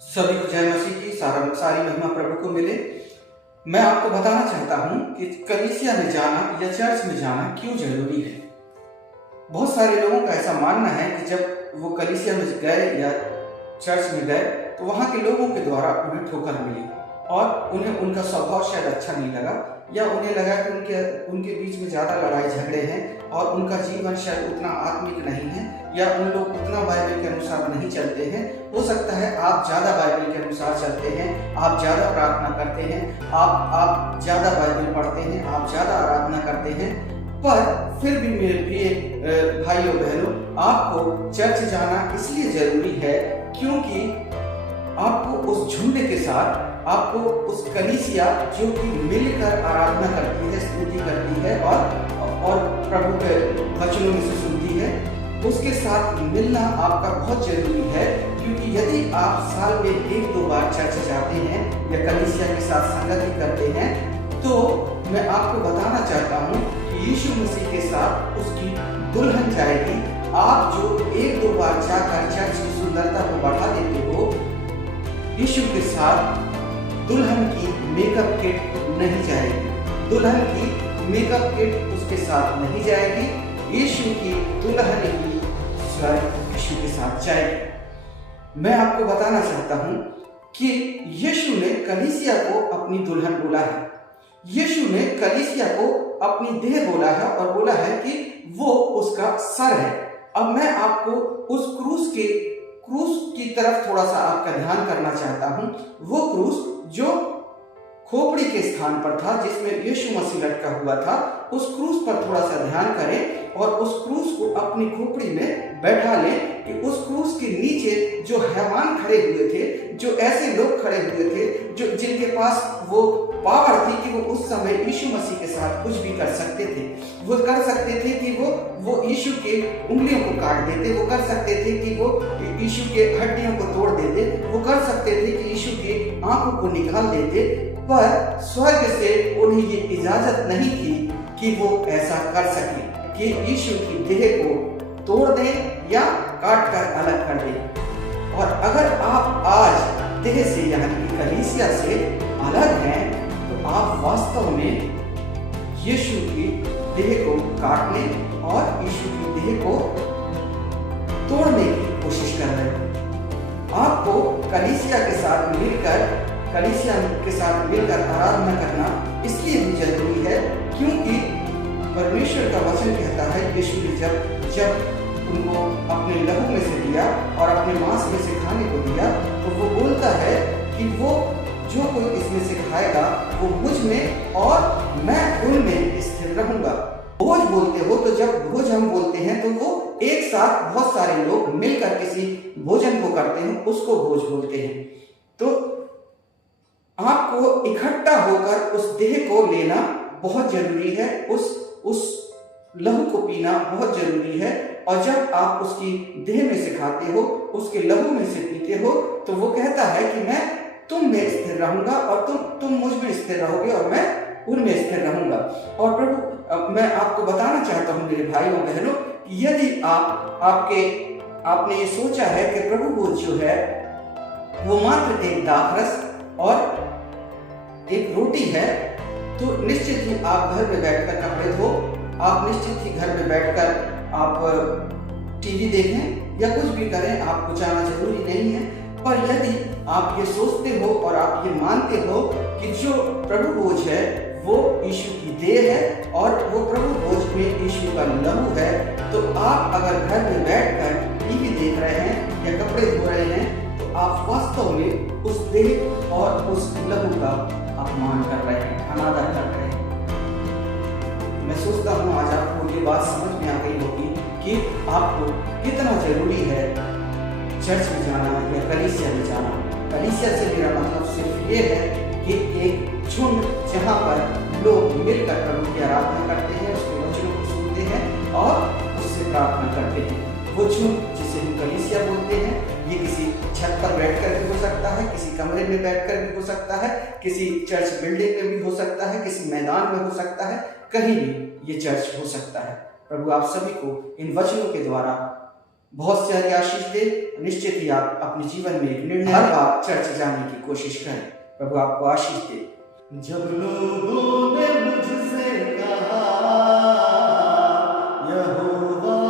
सभी को जय मसीह की सारी महिमा प्रभु को मिले। मैं आपको बताना चाहता हूं कि कलीसिया में जाना या चर्च में जाना क्यों जरूरी है। बहुत सारे लोगों का ऐसा मानना है कि जब वो कलीसिया में गए या चर्च में गए तो वहां के लोगों के द्वारा उन्हें ठोकर मिली और उन्हें उनका स्वभाव शायद अच्छा नहीं लगा, या उन्हें लगा कि उनके बीच में ज़्यादा लड़ाई झगड़े हैं और उनका जीवन शायद उतना आत्मिक नहीं है, या उन लोग उतना बाइबल के अनुसार नहीं चलते हैं। हो सकता है आप ज़्यादा बाइबल के अनुसार चलते हैं, आप ज़्यादा प्रार्थना करते हैं, आप ज़्यादा बाइबल पढ़ते हैं, आप ज़्यादा आराधना करते हैं, पर फिर भी मेरे प्रिय भाइयों बहनों, आपको चर्च जाना इसलिए ज़रूरी है क्योंकि आपको उस झुंड के साथ, आपको उस कलीसिया जो कि मिलकर आराधना करती है, स्तुति करती है और प्रभु के वचनों में से सुनती है, उसके साथ मिलना आपका बहुत जरूरी है। क्योंकि यदि आप साल में 1-2 बार चर्च जाते हैं या कलीसिया के साथ संगति करते हैं, तो मैं आपको बताना चाहता हूँ कि यीशु मसीह के साथ उसकी दुल्हन जाएगी। आप जो 1-2 बार जाकर चर्च की सुंदरता को बढ़ा देते हो, यीशु के साथ दुल्हन की मेकअप किट नहीं जाएगी, दुल्हन की मेकअप किट उसके साथ नहीं जाएगी। यीशु की दुल्हन ही स्वर्ग यीशु के साथ जाएगी। मैं आपको बताना चाहता हूं कि यीशु ने कलीसिया को अपनी दुल्हन बोला है, यीशु ने कलीसिया को अपनी देह बोला है और बोला है कि वो उसका सर है। अब मैं आपको उस क्रूस की तरफ थोड़ा सा आपका ध्यान करना चाहता हूं। वो क्रूस जो खोपड़ी के स्थान पर था, जिसमें यीशु मसीह लटका हुआ था, उस क्रूस पर थोड़ा सा ध्यान करें और उस क्रूस को अपनी खोपड़ी में बैठा लें कि उस क्रूस के नीचे जो हैवान खड़े हुए थे, जो ऐसे लोग खड़े हुए थे जो जिनके पास वो पावर थी कि वो उस समय यीशु मसीह के साथ कुछ भी कर सकते थे। वो कर सकते थे कि वो यीशु के उंगलियों को काट देते, वो कर सकते थे कि वो यीशु के हड्डियों को तोड़ देते, वो कर सकते थे कि यीशु के आंखों को निकाल देते, पर स्वर्ग से उन्हें ये इजाजत नहीं थी कि वो ऐसा कर सके कि यीशु की देह को तोड़ दें या काट कर अलग कर दें। और अगर आप आज देह से यानी कि कलीसिया से अलग हैं, तो आप वास्तव में यीशु की देह को काटने और यीशु की देह को तोड़ने की कोशिश कर रहे हैं। आपको कलीसिया के साथ मिलकर आराधना करना इसलिए भी जरूरी है क्योंकि परमेश्वर का वचन कहता है, यीशु ने जब उनको अपने लहू में से दिया और अपने मांस में से खाने को दिया, तो वो बोलता है कि वो जो कोई इसमें से खाएगा वो मुझ में और मैं उनमें स्थिर रहूंगा। भोज बोलते हो, तो जब भोज हम बोलते हैं तो वो एक साथ बहुत सारे लोग मिलकर किसी भोजन को करते हैं, उसको भोज बोलते हैं। तो आपको इकट्ठा होकर उस देह को लेना बहुत जरूरी है, उस लहू को पीना बहुत जरूरी है। और जब आप उसकी देह में से खाते हो, उसके लहू में से पीते हो, तो वो कहता है कि मैं तुम में स्थिर रहूंगा और तुम मुझ में स्थिर रहोगे और मैं उनमें स्थिर रहूंगा। और प्रभु, मैं आपको बताना चाहता हूं मेरे भाइयों बहनों, यदि आपने ये सोचा है कि प्रभु भोज जो है वो मात्र एक दाखरस और एक रोटी है, तो निश्चित ही आप घर में बैठकर कपड़े धो, आप निश्चित ही घर में बैठकर आप टीवी देखें या कुछ भी करें, आपको जाना जरूरी नहीं है। पर यदि आप ये सोचते हो और आप ये मानते हो कि जो प्रभु भोज है वो यीशु की देह है और वो प्रभु भोज में यीशु का लहू है, तो आप अगर घर में बैठकर टीवी देख रहे हैं या कपड़े धो रहे हैं, तो आप वास्तव में उस देह और उस लहू का अपमान कर रहे हैं, अनादर कर रहे हैं। मैं सोचता हूँ आज आपको ये बात समझ में आ गई होगी कि आपको कितना जरूरी है चर्च में जाना या कलीसिया में जाना। कलीसिया से मेरा मतलब सिर्फ ये है कि एक झुंड जहाँ पर लोग मिलकर प्रभु की आराधना करते हैं, उसके वचनों को सुनते हैं और उससे प्रार्थना करते हैं। वो झुंड जिसे हम कलीसिया बोलते हैं, ये किसी छत पर बैठकर भी हो सकता है, किसी कमरे में बैठकर भी हो सकता है, किसी चर्च बिल्डिंग में भी हो सकता है, किसी मैदान में हो सकता है, कहीं भी ये चर्च हो सकता है। प्रभु आप सभी को इन वचनों के द्वारा बहुत सारी आशीष दे। निश्चित ही आप अपने जीवन में एक निर्णय हर बार चर्च जाने की कोशिश करें। प्रभु आपको आशीष दे। जब लोगों ने मुझसे कहा यहोवा